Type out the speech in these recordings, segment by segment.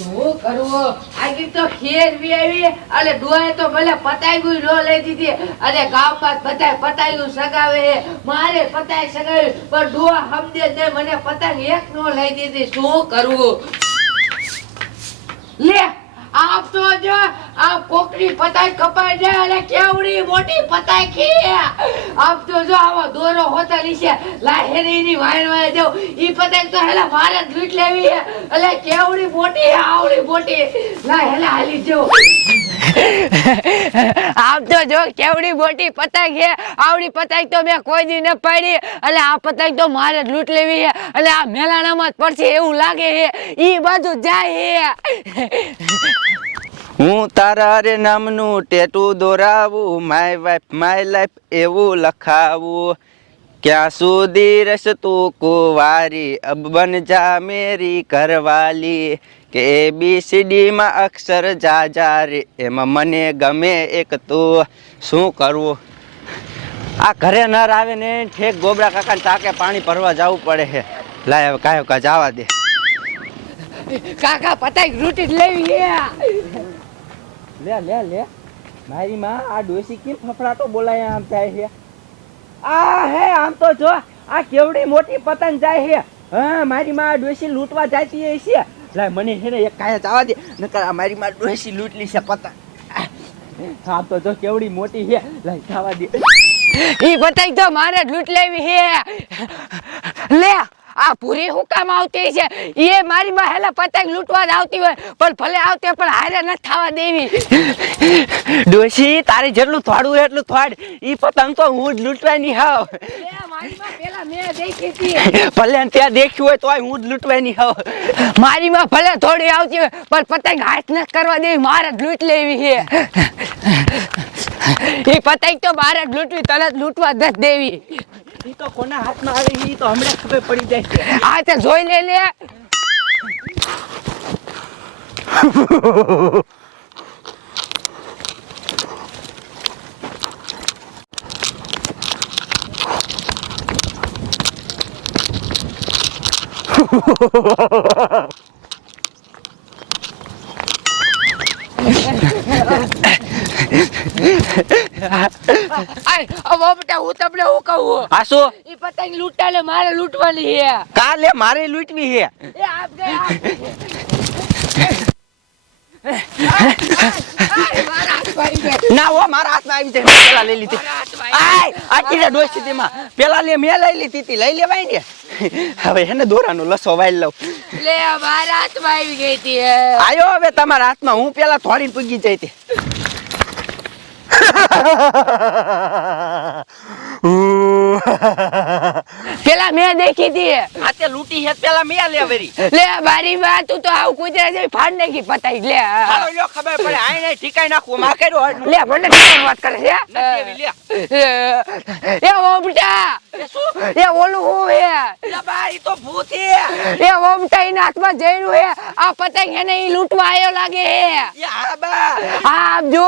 શું કરવું આજી તો ખેર વી આવી અને ડોએ તો ભલે પતાઈ નો લઈ દીધી અને ગામમાં બધાય પતાયું સગાવે મારે પતાઈ સગાવી પણ ડો સમજે ને મને પતંગ એક નો લઈ દીધી શું કરવું લે આપ તો જો આ કોકરી પતાઈ કપાઈ જાય અને કેવડી મોટી પતાઈ ખી આપ તો જો આવો દોરો હોતા નીચે લાહેરીની વાયણ વાય જાવ ઈ પતાઈ તો હેલા મારે લૂટ લેવી હે એટલે કેવડી મોટી આવડી મોટી લા હેલા હાલી જો આપ તો જો કેવડી મોટી પતંગ હે આવડી પતંગ તો મેં કોઈ દી ન પાડી એટલે આ પતંગ તો મારે લૂટ લેવી હે એટલે આ મેલાણામાં જ પડશે એવું લાગે હે ઈ બાજુ જાય હે હું તારા રે નામનું ટેટુ દોરાવું માય વાઇફ માય લાઈફ એવું લખાવું ક્યાં સુધી રસ તું કુંવારી અબ બન જા મેરી ઘરવાલી કે ABCD માં અક્ષર જા જા રે એમાં મને ગમે એક તું શું કરવું આ ઘરે નર આવે ને ઠેક ગોબરા કાકાને ટાંકે પાણી ભરવા જવું પડે છે લાય હવે કાયો કા જવા દે કાકા પતંગ લૂટી લેવી હે લે લે લે મારી માં આ ડોસી કેમ ફફડાટો બોલાય આમ થાય છે આ હે આમ તો જો આ કેવડી મોટી પતંગ જાય છે હા મારી માં ડોસી લૂંટવા જાતી છે લાય મને છે ને એક કાયા જવા દે નકર આ મારી માં ડોસી લૂંટલી છે પતંગ આમ તો જો કેવડી મોટી છે લાય જવા દે ઈ પતંગ તો મારે લૂંટ લેવી હે લે આ પૂરી હુકામ આવતી છે એ મારી માં હેલા પતંગ લૂંટવા જ આવતી હોય પણ ભલે આવતે પણ હારે ન થવા દેવી ડોસી તારે જેટલું થોડું એટલું થોડ ઈ પતંગ તો હું જ લૂંટવાની હાવ લે મારી માં પેલા મે દેખી હતી ભલે ત્યાં દેખ્યું હોય તોય હું જ લૂંટવાની હાવ મારી માં ભલે થોડી આવતી હોય પણ પતંગ હાથ ન કરવા દેવી મારે જ લૂંટ લેવી છે ઈ પતંગ તો મારે જ લૂંટવી તને જ લૂંટવા જ દેવી ઈ તો કોના હાથમાં આવે ઈ તો હમણાં ખબર પડી જાય છે આ તે જોઈ લે લે બેટા હું તમને હું કહું આસો ઈ પતંગ લૂંટાલે મારે લૂંટવાની છે કાલે મારે લૂંટવી છે એ આપ ગઈ ના ઓ મારા હાથમાં આવી જાય પેલા લઈ લીધી આય આ કીડા ડોસી તેમાં પેલા લે મે લઈ લીધી હતી લઈ લેવાય ને હવે એને દોરાનો લસો વાઈ લઉં લે મારા હાથમાં આવી ગઈ હતી આયો હવે તમારા હાથમાં હું પેલા થોડીને પૂગી જઈ હતી પેલા મેં દેખી હતી આ તે લૂંટી હે પેલા મે લેવરી લે મારી વાત તું તો આવ કુતરા જેવી ફાડ નાખી પતાઈ લે હાલો લ્યો ખબર પડે આઈ નહીં ઠીકાઈ નાખું માં કર્યો લે મને કેમ વાત કરે છે નથી લે એ ઓમટા એ શું એ ઓલું હું હે લે બાઈ તો ભૂત હે એ ઓમટા ઈના હાથમાં જઈરું હે આ પતંગ એને ઈ લૂંટવા આયો લાગે હે એ હા બા આપ જો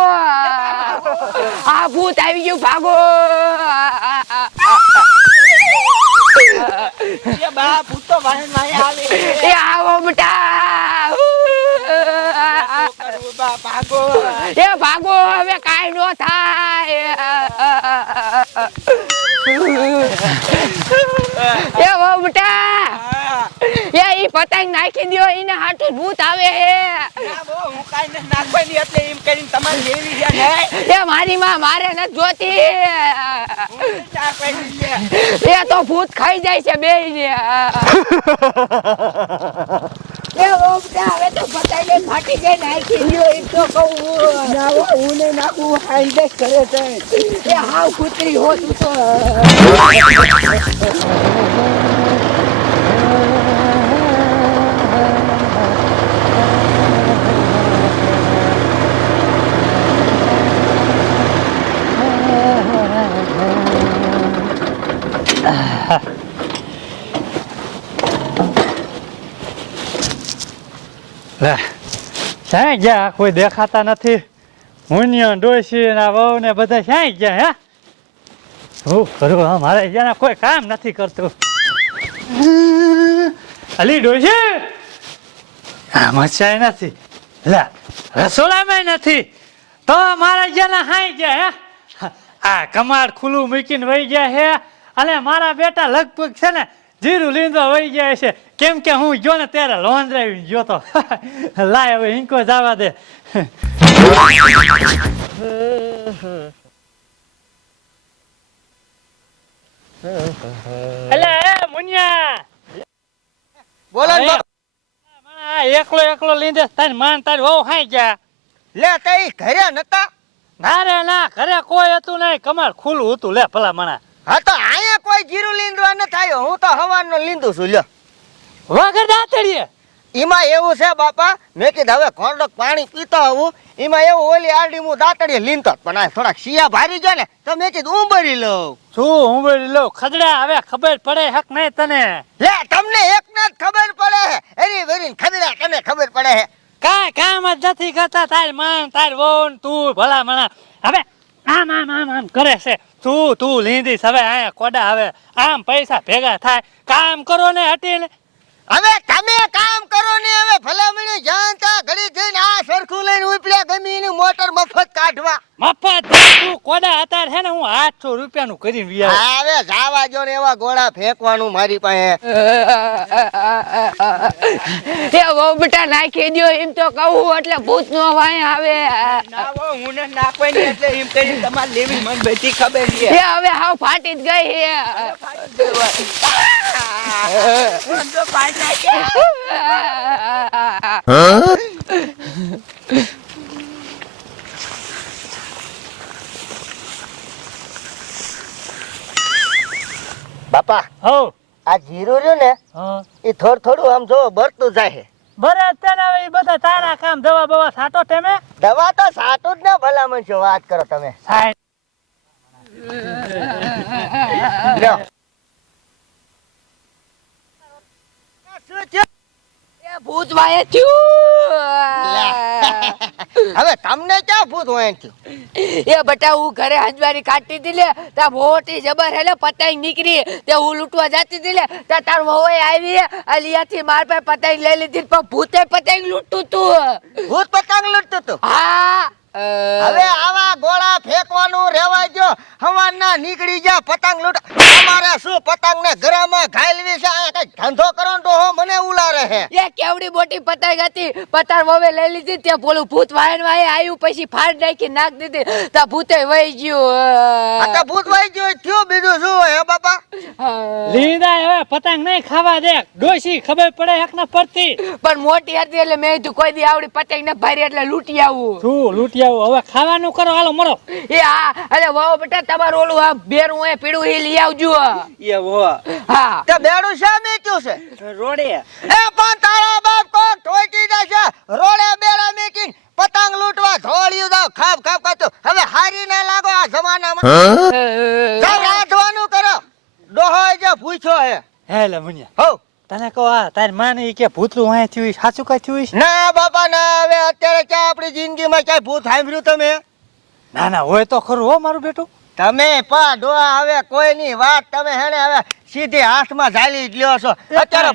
આ ભૂત આવી ગયું ભાગો એ બા ભૂત તો વાહન વાહન આવે એ આવો બેટા બા ભાગો એ ભાગો હવે કાઈ નો થાય એ ઓ બેટા એ ઈ પતંગ નાખી દ્યો ઈને હાટુ ભૂત આવે હે ના બો હું કાઈ ન નાખવાની એટલે એમ કરીને તમારે લેવી છે ને એ મારી માં મારે ન જોતી હું ચા પડી લે એ તો ભૂત ખાઈ જાય છે બેયને એ ઓપડા હવે તો પતંગ ફાટી ગઈ નાખી દ્યો ઈ તો કહું ના હું ને નાખું હાઈ દે કરે છે એ હાવ કૂતરી હો તું તો ક્યાંય ગયા કોઈ દેખાતા નથી હુનિયો ડોસી ને વહુ ને બધા ક્યાંય ગયા હે હું કરું મારે જ્યાં કોઈ કામ નથી કરતું અલી ડોસી મચાય નથી લે રસોડામાં નથી તો મારા જેના હાઈ ગયા હે આ કમાડ ખુલ્લું મૂકીને વહી ગયા હે અને મારા બેટા લગભગ છે ને જીરું લીંદવા વહી જાય છે કેમ કે હું જો ને ત્યારે લોંદરાવી ગયો તો લાય હવે હિંકો જવા દે એટલે એ મુનિયા બોલો ને બાપ. એકલો લીંદે તારી માન તારી વહુ હાઈ ગયા લે તઈ ઘરે નતા. ના રે ના ઘરે કોઈ હતું નહીં કમાડ ખુલ્લું હતું લે ભલા મણા હા તો અહીંયા કોઈ જીરું લીંદવા ન થાય. હું તો હવાનો લીંદું છું લ્યો. વગર દાતડીએ એમાં એવું છે બાપા, મેં કીધું હવે કોરડક પાણી પીતો આવું. એમાં એવું ઓલી આરડી હું દાતડીએ લીંદતો પણ આ થોડાક શિયા ભારી જાય ને તો મેં કીધું ઉંબરી લઉં. શું હું બોલી લઉં ખદડા હવે ખબર પડે હક નહીં તને લે તમને એકને જ ખબર પડે હે. એરી વેરી ખબર તને ખબર પડે હે. કાંઈ કામ જ નથી કરતા તારી માન તારી વહુ ને તું ભલા મણા હવે આમ આમ આમ આમ કરે છે તું લીંદીશ હવે આયા કોડા હવે આમ પૈસા ભેગા થાય કામ કરો ને હટીને હવે તમે કામ કરો ને હવે ભલામણી જાણતા ઘડી જઈને આ સરખું લઈને ઉપડ્યા ગમી એની મોટર મફત કાઢવા. મફત તું કોડા અત્યારે છે ને હું 800 રૂપિયાનું કરીને વિયાવ હવે જાવા જો ને એવા ગોળા ફેંકવાનું મારી પાસે. એ વહુ બેટા નાખી દ્યો એમ તો કહું એટલે ભૂત નો વાય આવે હું ને નાખવાય ને એટલે એમ કરી તમારે લેવી મને બધી ખબર છે એ હવે હાવ ફાટી જ ગઈ બાપા હો આ જીરું રહ્યું ને હા એ થોડું આમ જો બરતું જાય છે. બરે અત્યારે હવે ઈ બધા તારા કામ દવા બવા સાટો ટેમે દવા તો સાટું જ ને ભલામણ છો વાત કરો તમે. સાહેબ લ્યો. શું થયું? એ ભૂત વાય થયું હવે તમને ક્યાં ભૂત હોય થયું? એ બટા હું ઘરે હંજવારી કાઢતી હતી લે તા મોટી જબર હેલે પતંગ નીકળી તે હું લૂંટવા જતી હતી લે તા તાર વહુએ આવી અલિયાથી માર પર પતંગ લઈ લીધી પણ ભૂતે પતંગ લૂંટતું તું ભૂત પતંગ લૂંટતું હતું. હા હવે આવા ગોળા ફેંકવાનું રેવાય જો. હવારના નીકળી જા પતંગ લૂંટ. તમારે શું પતંગ ને ઘરમાં ઘાયલવી છે? આ કઈ ધંધો કરો તો મને ઉલારે છે. એ કેવડી મોટી પતંગ હતી પતાર વહુએ લઈ લીધી તે બોલું ભૂત વાયન વાય આવ્યું પછી ફાડ નાખી નાખ દીધી તા ભૂતે વહી ગયું આ તો ભૂત વાઈ ગયું થયું બીજું શું હોય હે બાપા? લીંદા હવે પતંગ નહીં ખાવા દે ડોશી ખબર પડે હક ન પડતી પણ મોટી હતી એટલે મેં કીધું કોઈ દી આવડી પતંગ ને ભારી એટલે લૂંટી આવું શું લૂંટી આવું હવે ખાવાનું કરો હાલો મરો એ હા અરે વાવ બેટા તમારું ઓલું આ બેરું એ પીળું એ લઈ આવજો એ વો હા તે બેડું શા મેક્યું છે? રોડે એ પણ તારા બાપ કોક ઠોકી જશે. રોડે બેડા મેકીને પતંગ લૂંટવા ધોળ્યું જાવ ખાપ ખાપ કરતો. હવે હારી ના લાગો આ જમાનામાં. જાવ રાંધવાનું કરો. ડોહોય જે પૂછ્યો હે. હે લે મુનિયા હો તને કહો આ તારી માને ઈ કે ભૂતલું વાય થયું સાચું કઈ થયું છે? ના બાપા ના. હવે અત્યારે ક્યાં આપણી જિંદગીમાં ક્યાંય ભૂત સાંભળ્યું તમે? ના ના હોય તો ખરું હો મારું બેટું તમે પા ડોહા હવે કોઈની વાત તમે હેને હવે સીધી હાથમાં ઝાલી જ લ્યો છો. અત્યારે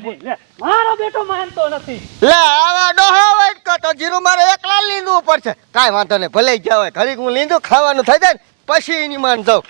મારો બેટો માનતો નથી લે આવા ડોહા હોય તો જીરું મારે એકલા લીંદવું પડશે. કાંઈ વાંધો નહીં ભલે ગયા હોય ઘડીક હું લીંદું ખાવાનું થઈ જાય ને પછી એની માન જાઉં.